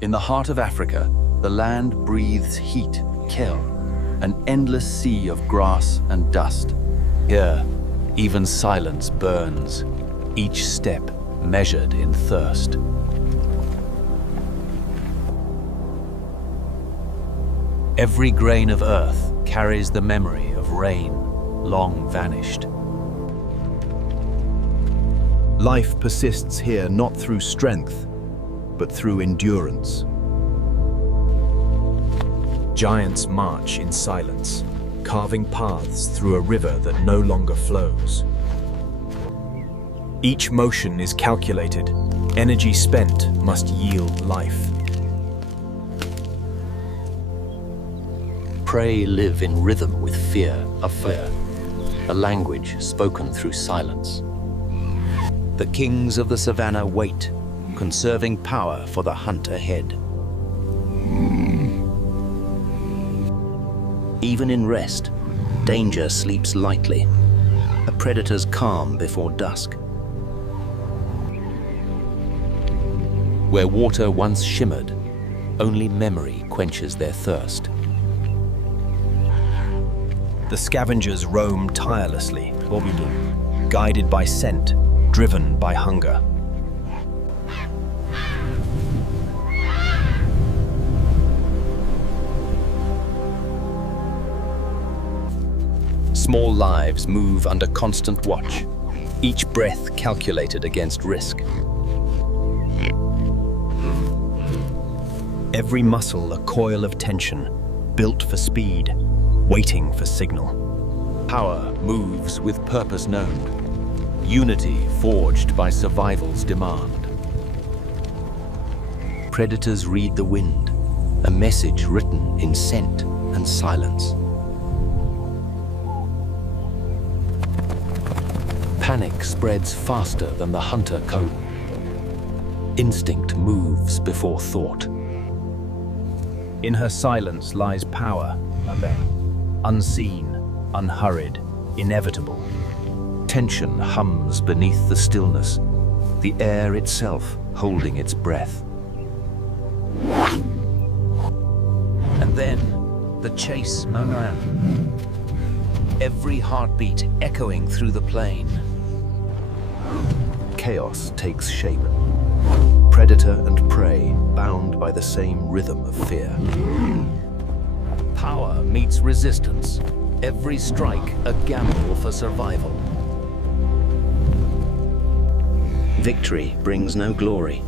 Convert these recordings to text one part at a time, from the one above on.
In the heart of Africa, the land breathes heat, kill, an endless sea of grass and dust. Here, even silence burns, each step measured in thirst. Every grain of earth carries the memory of rain long vanished. Life persists here not through strength, but through endurance. Giants march in silence, carving paths through a river that no longer flows. Each motion is calculated. Energy spent must yield life. Prey live in rhythm with fear of fear, a language spoken through silence. The kings of the savannah wait, conserving power for the hunt ahead. Even in rest, danger sleeps lightly, a predator's calm before dusk. Where water once shimmered, only memory quenches their thirst. The scavengers roam tirelessly, guided by scent, driven by hunger. Small lives move under constant watch, each breath calculated against risk. Every muscle a coil of tension, built for speed, waiting for signal. Power moves with purpose known, unity forged by survival's demand. Predators read the wind, a message written in scent and silence. Panic spreads faster than the hunter code. Instinct moves before thought. In her silence lies power, unseen, unhurried, inevitable. Tension hums beneath the stillness, the air itself holding its breath. And then, the chase began. Every heartbeat echoing through the plain. Chaos takes shape. Predator and prey bound by the same rhythm of fear. Power meets resistance. Every strike a gamble for survival. Victory brings no glory,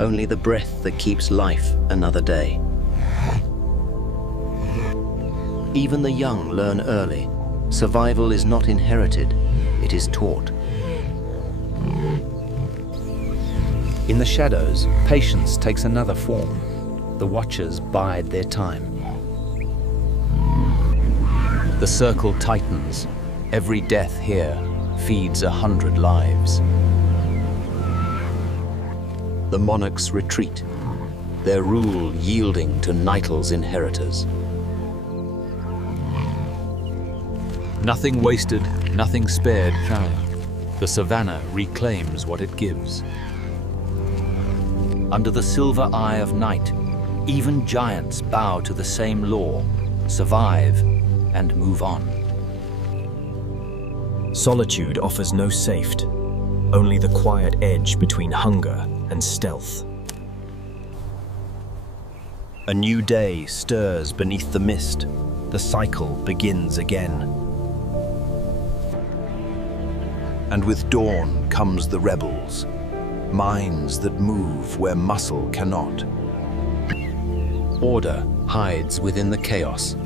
only the breath that keeps life another day. Even the young learn early. Survival is not inherited, it is taught. In the shadows, patience takes another form. The watchers bide their time. The circle tightens. Every death here feeds 100 lives. The monarchs retreat, their rule yielding to Nitel's inheritors. Nothing wasted, nothing spared. The savannah reclaims what it gives. Under the silver eye of night, even giants bow to the same law, survive and move on. Solitude offers no safety, only the quiet edge between hunger and stealth. A new day stirs beneath the mist. The cycle begins again. And with dawn comes the rebels, minds that move where muscle cannot. Order hides within the chaos,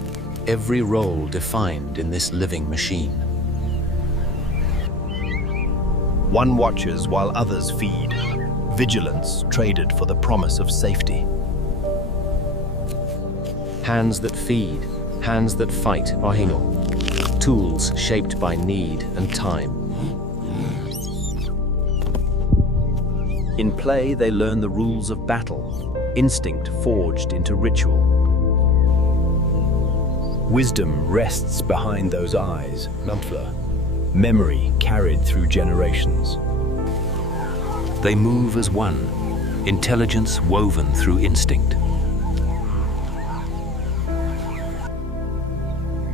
every role defined in this living machine. One watches while others feed, vigilance traded for the promise of safety. Hands that feed, hands that fight, tools shaped by need and time. In play, they learn the rules of battle, instinct forged into ritual. Wisdom rests behind those eyes, memory carried through generations. They move as one, intelligence woven through instinct.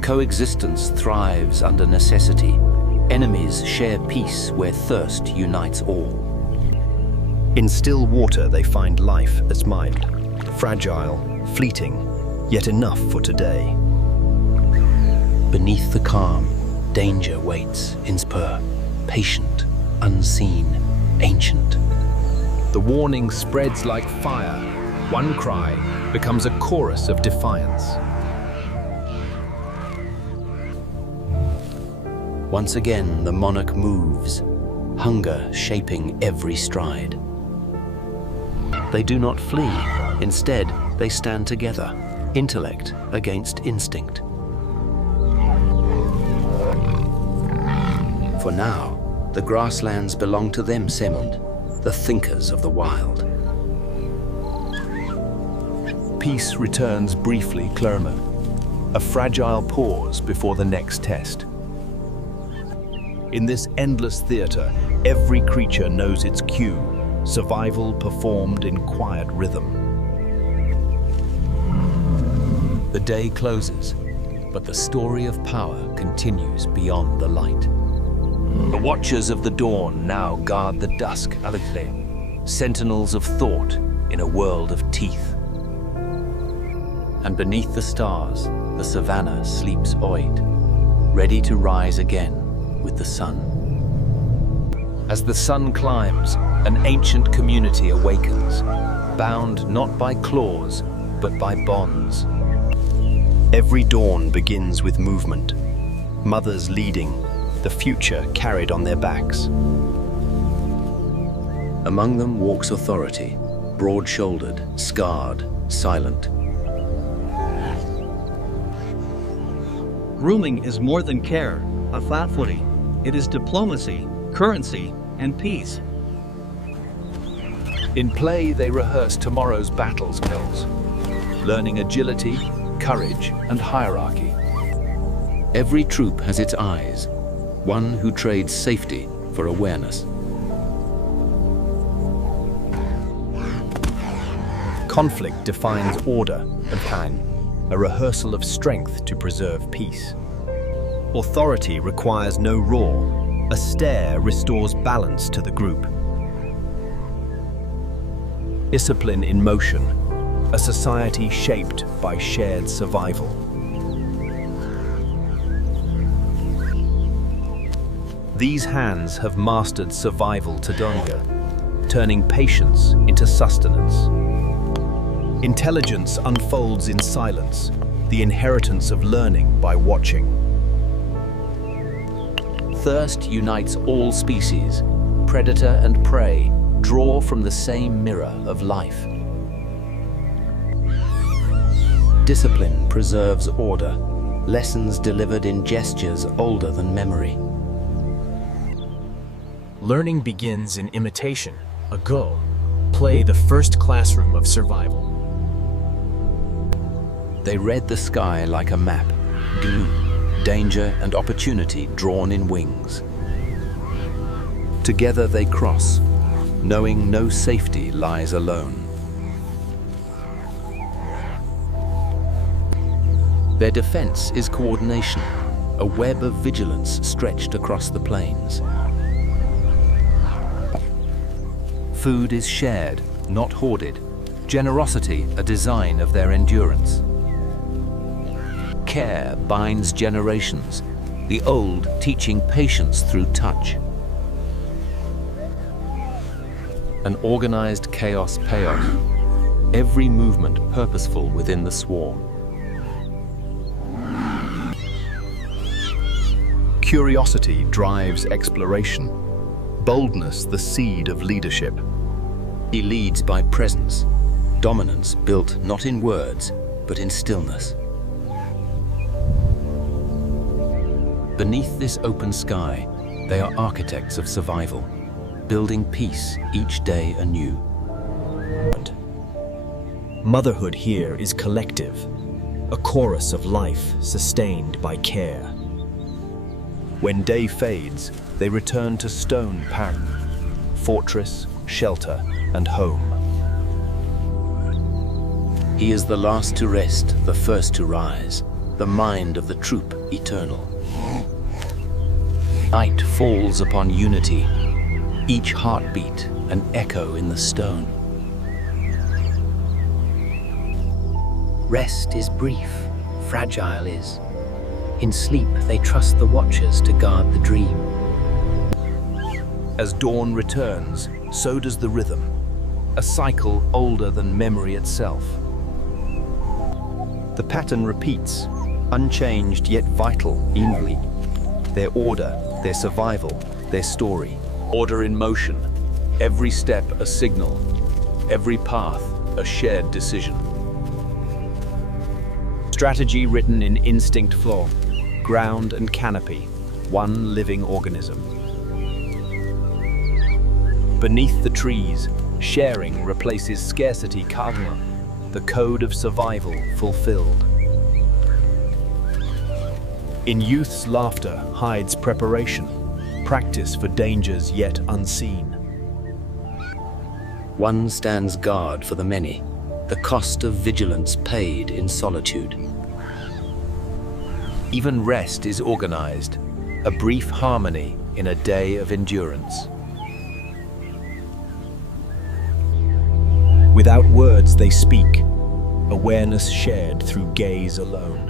Coexistence thrives under necessity. Enemies share peace where thirst unites all. In still water they find life as mild, fragile, fleeting, yet enough for today. Beneath the calm, danger waits in spur, patient, unseen, ancient. The warning spreads like fire. One cry becomes a chorus of defiance. Once again, the monarch moves, hunger shaping every stride. They do not flee. Instead, they stand together, intellect against instinct. For now, the grasslands belong to them, Semund, the thinkers of the wild. Peace returns briefly, Clermont, a fragile pause before the next test. In this endless theater, every creature knows its cue, survival performed in quiet rhythm. The day closes, but the story of power continues beyond the light. The Watchers of the Dawn now guard the dusk, sentinels of thought in a world of teeth. And beneath the stars, the Savannah sleeps oid, ready to rise again with the sun. As the sun climbs, an ancient community awakens, bound not by claws, but by bonds. Every dawn begins with movement, mothers leading, the future carried on their backs. Among them walks authority, broad-shouldered, scarred, silent. Grooming is more than care, a flat-footy. It is diplomacy, currency, and peace. In play, they rehearse tomorrow's battles, Mills, learning agility, courage, and hierarchy. Every troop has its eyes, one who trades safety for awareness. Conflict defines order and plan, a rehearsal of strength to preserve peace. Authority requires no roar. A stare restores balance to the group. Discipline in motion, a society shaped by shared survival. These hands have mastered survival to Donga, turning patience into sustenance. Intelligence unfolds in silence, the inheritance of learning by watching. Thirst unites all species. Predator and prey draw from the same mirror of life. Discipline preserves order, lessons delivered in gestures older than memory. Learning begins in imitation, a go. Play the first classroom of survival. They read the sky like a map, glue, danger and opportunity drawn in wings. Together they cross, knowing no safety lies alone. Their defense is coordination, a web of vigilance stretched across the plains. Food is shared, not hoarded. Generosity, a design of their endurance. Care binds generations, the old teaching patience through touch. An organized chaos payoff, every movement purposeful within the swarm. Curiosity drives exploration, boldness the seed of leadership. He leads by presence, dominance built not in words, but in stillness. Beneath this open sky, they are architects of survival, building peace each day anew. Motherhood here is collective, a chorus of life sustained by care. When day fades, they return to stone pattern, fortress, shelter, and home. He is the last to rest, the first to rise, the mind of the troop eternal. Night falls upon unity, each heartbeat an echo in the stone. Rest is brief, fragile is. In sleep they trust the watchers to guard the dream. As dawn returns, so does the rhythm, a cycle older than memory itself. The pattern repeats, unchanged yet vital evenly. Their order, their survival, their story. Order in motion, every step a signal, every path a shared decision. Strategy written in instinct floor, ground and canopy, one living organism. Beneath the trees, sharing replaces scarcity karma, the code of survival fulfilled. In youth's laughter hides preparation, practice for dangers yet unseen. One stands guard for the many, the cost of vigilance paid in solitude. Even rest is organized, a brief harmony in a day of endurance. Without words they speak, awareness shared through gaze alone.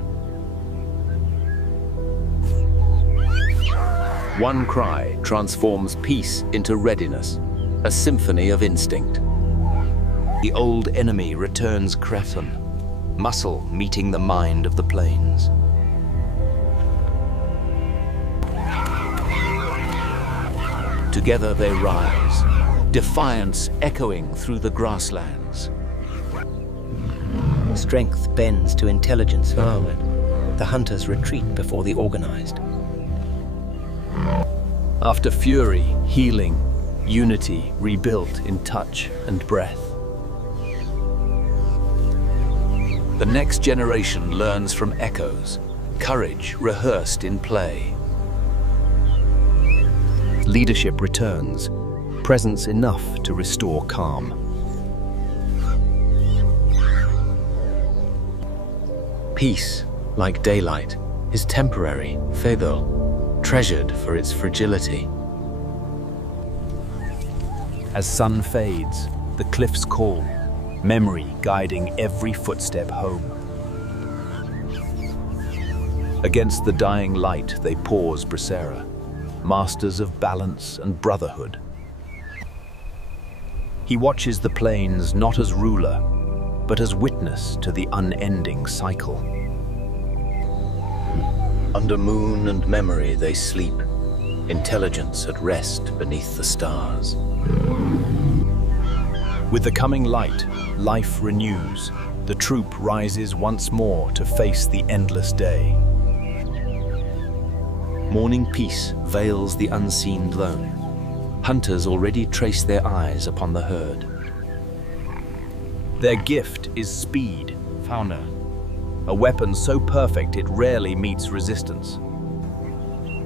One cry transforms peace into readiness, a symphony of instinct. The old enemy returns Cretan, muscle meeting the mind of the plains. Together they rise, defiance echoing through the grasslands. Strength bends to intelligence. The hunters retreat before the organized. After fury, healing, unity rebuilt in touch and breath. The next generation learns from echoes, courage rehearsed in play. Leadership returns, presence enough to restore calm. Peace, like daylight, is temporary, fable, treasured for its fragility. As sun fades, the cliffs call, memory guiding every footstep home. Against the dying light they pause Bracera, masters of balance and brotherhood. He watches the plains not as ruler, but as witness to the unending cycle. Under moon and memory they sleep, intelligence at rest beneath the stars. With the coming light, life renews. The troop rises once more to face the endless day. Morning peace veils the unseen lone. Hunters already trace their eyes upon the herd. Their gift is speed, fauna, a weapon so perfect it rarely meets resistance.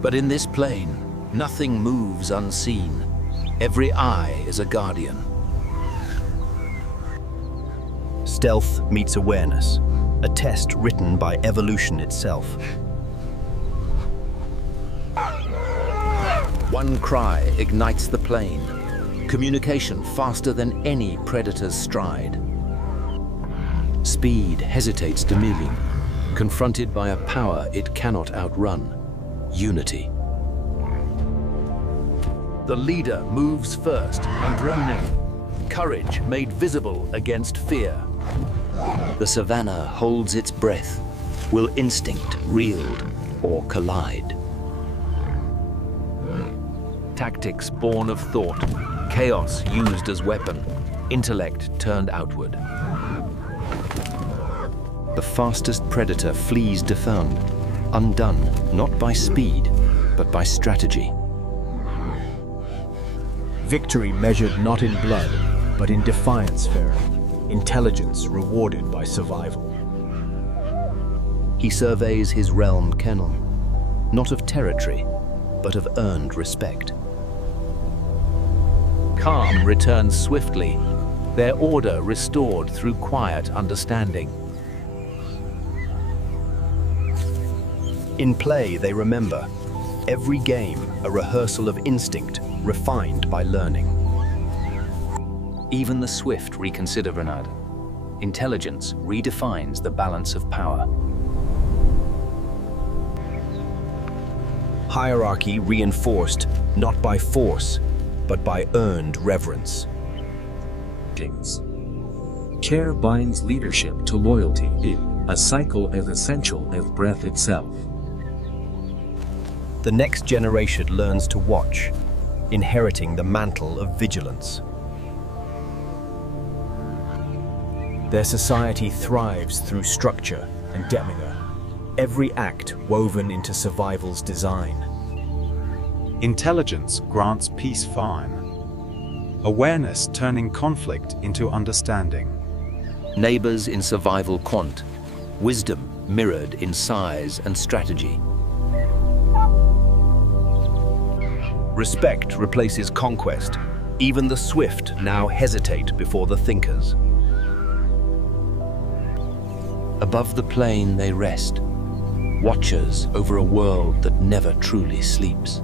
But in this plain, nothing moves unseen. Every eye is a guardian. Stealth meets awareness, a test written by evolution itself. One cry ignites the plain. Communication faster than any predator's stride. Speed hesitates dominion, confronted by a power it cannot outrun. Unity. The leader moves first, undroning. Courage made visible against fear. The savannah holds its breath. Will instinct wield or collide? Tactics born of thought, chaos used as weapon, intellect turned outward. The fastest predator flees defound, undone not by speed, but by strategy. Victory measured not in blood, but in defiance faring, intelligence rewarded by survival. He surveys his realm kennel, not of territory, but of earned respect. Calm returns swiftly, their order restored through quiet understanding. In play, they remember. Every game, a rehearsal of instinct, refined by learning. Even the swift reconsider Renard. Intelligence redefines the balance of power. Hierarchy reinforced, not by force, but by earned reverence. Care binds leadership to loyalty, a cycle as essential as breath itself. The next generation learns to watch, inheriting the mantle of vigilance. Their society thrives through structure and demiurge, every act woven into survival's design. Intelligence grants peace fine. Awareness turning conflict into understanding. Neighbors in survival quant, wisdom mirrored in size and strategy. Respect replaces conquest. Even the swift now hesitate before the thinkers. Above the plain they rest, watchers over a world that never truly sleeps.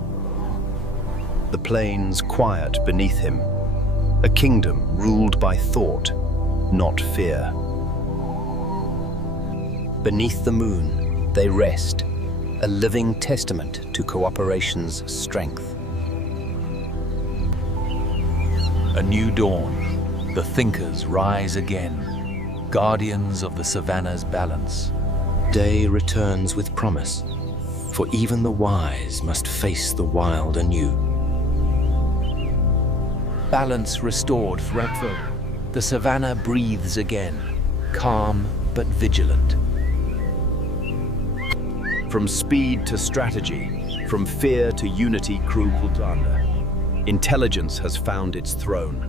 The plains quiet beneath him, a kingdom ruled by thought, not fear. Beneath the moon, they rest, a living testament to cooperation's strength. A new dawn, the thinkers rise again, guardians of the Savannah's balance. Day returns with promise, for even the wise must face the wild anew. Balance restored forever. The Savannah breathes again, calm but vigilant. From speed to strategy, from fear to unity crueled under, intelligence has found its throne.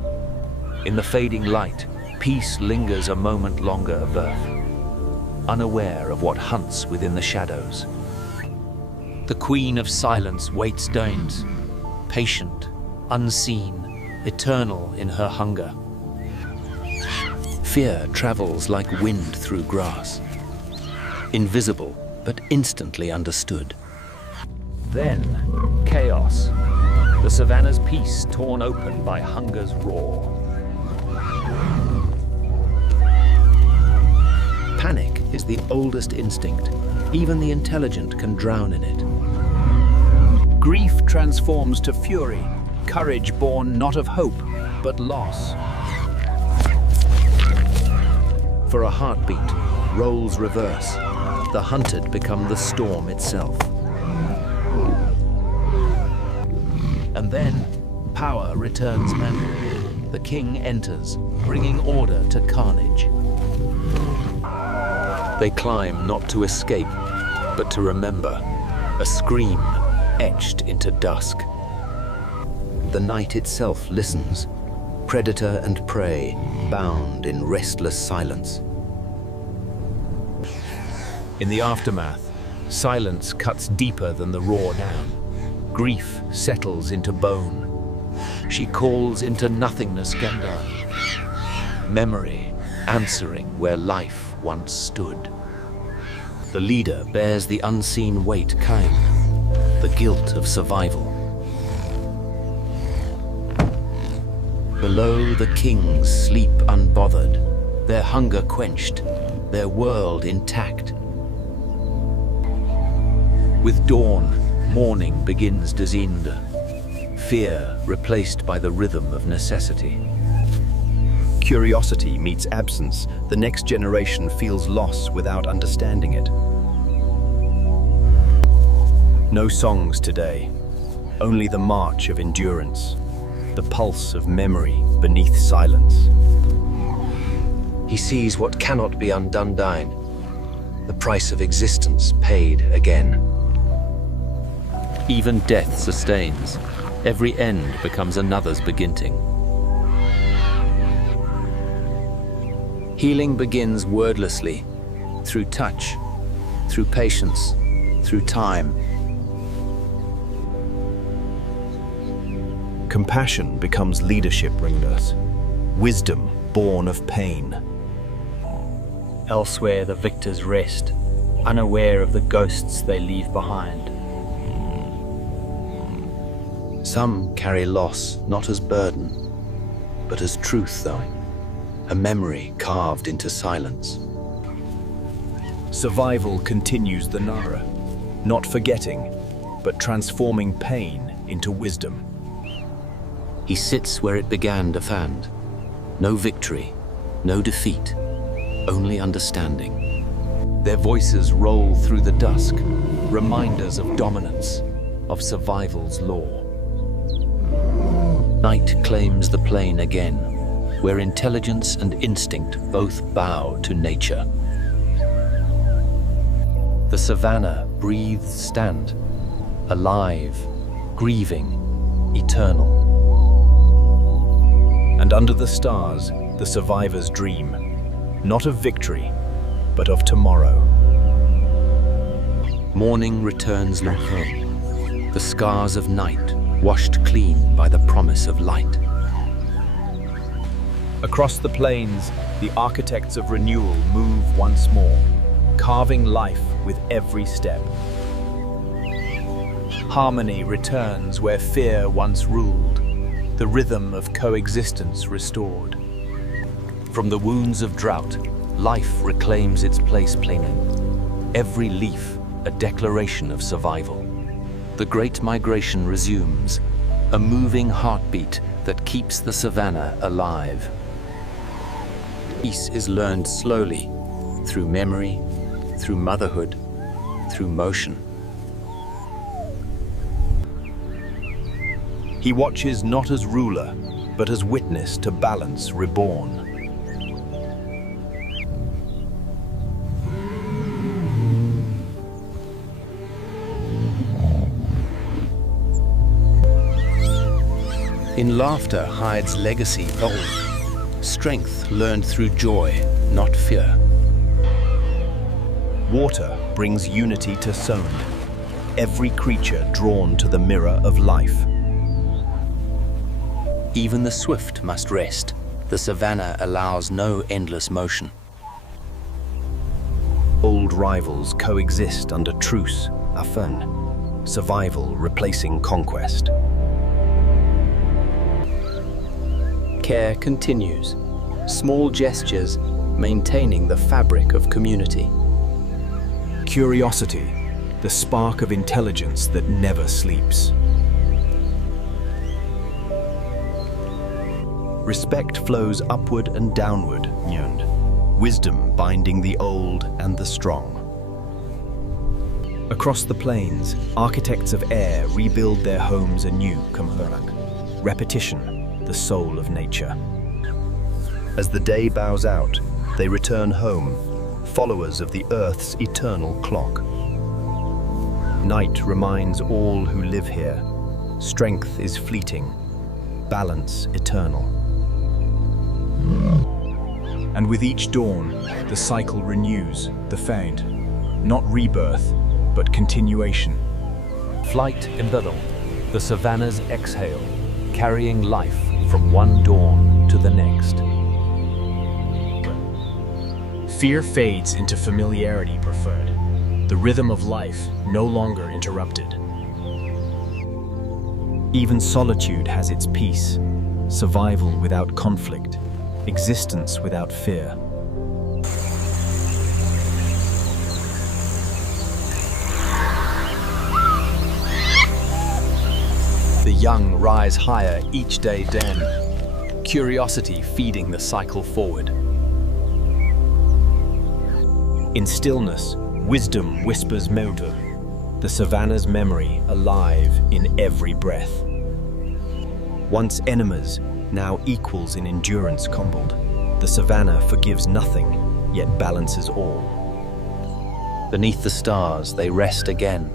In the fading light, peace lingers a moment longer of Earth, unaware of what hunts within the shadows. The Queen of Silence waits Danes, patient, unseen, eternal in her hunger. Fear travels like wind through grass, invisible but instantly understood. Then, chaos, the Savannah's peace torn open by hunger's roar. Panic is the oldest instinct. Even the intelligent can drown in it. Grief transforms to fury, courage born not of hope, but loss. For a heartbeat, roles reverse. The hunted become the storm itself. And then, power returns manually. The king enters, bringing order to carnage. They climb not to escape, but to remember. A scream etched into dusk. The night itself listens, predator and prey bound in restless silence. In the aftermath, silence cuts deeper than the raw down. Grief settles into bone. She calls into nothingness Gandar. Memory answering where life once stood. The leader bears the unseen weight Kain, the guilt of survival. Below, the kings sleep unbothered, their hunger quenched, their world intact. With dawn, morning begins Dezinde, fear replaced by the rhythm of necessity. Curiosity meets absence. The next generation feels loss without understanding it. No songs today, only the march of endurance, the pulse of memory beneath silence. He sees what cannot be undone, the price of existence paid again. Even death sustains. Every end becomes another's beginning. Healing begins wordlessly, through touch, through patience, through time. Compassion becomes leadership ringers. Wisdom born of pain. Elsewhere the victors rest, unaware of the ghosts they leave behind. Some carry loss not as burden, but as truth, though, a memory carved into silence. Survival continues the Nara, not forgetting, but transforming pain into wisdom. He sits where it began to fand. No victory, no defeat, only understanding. Their voices roll through the dusk, reminders of dominance, of survival's law. Night claims the plain again, where intelligence and instinct both bow to nature. The savannah breathes stand, alive, grieving, eternal. And under the stars, the survivors dream, not of victory, but of tomorrow. Morning returns not home, the scars of night washed clean by the promise of light. Across the plains, the architects of renewal move once more, carving life with every step. Harmony returns where fear once ruled, the rhythm of coexistence restored. From the wounds of drought, life reclaims its place plainly. Every leaf a declaration of survival. The great migration resumes, a moving heartbeat that keeps the savannah alive. Peace is learned slowly, through memory, through motherhood, through motion. He watches not as ruler, but as witness to balance reborn. In laughter hides legacy bold, strength learned through joy, not fear. Water brings unity to sound, every creature drawn to the mirror of life. Even the swift must rest, the savannah allows no endless motion. Old rivals coexist under truce, afin, survival replacing conquest. Care continues, small gestures maintaining the fabric of community. Curiosity, the spark of intelligence that never sleeps. Respect flows upward and downward, Nyund, wisdom binding the old and the strong. Across the plains, architects of air rebuild their homes anew, Kamhurak. Repetition, the soul of nature. As the day bows out, they return home, followers of the Earth's eternal clock. Night reminds all who live here, strength is fleeting, balance eternal. And with each dawn, the cycle renews, the found, not rebirth, but continuation. Flight embattled, the savannah's exhale, carrying life from one dawn to the next. Fear fades into familiarity preferred, the rhythm of life no longer interrupted. Even solitude has its peace, survival without conflict, existence without fear. The young rise higher each day den, curiosity feeding the cycle forward. In stillness, wisdom whispers Meutu, the savannah's memory alive in every breath. Once enemies, now equals in endurance combled, the savannah forgives nothing, yet balances all. Beneath the stars, they rest again,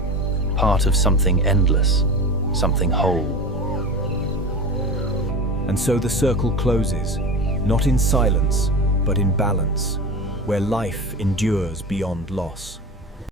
part of something endless, something whole. And so the circle closes, not in silence, but in balance, where life endures beyond loss.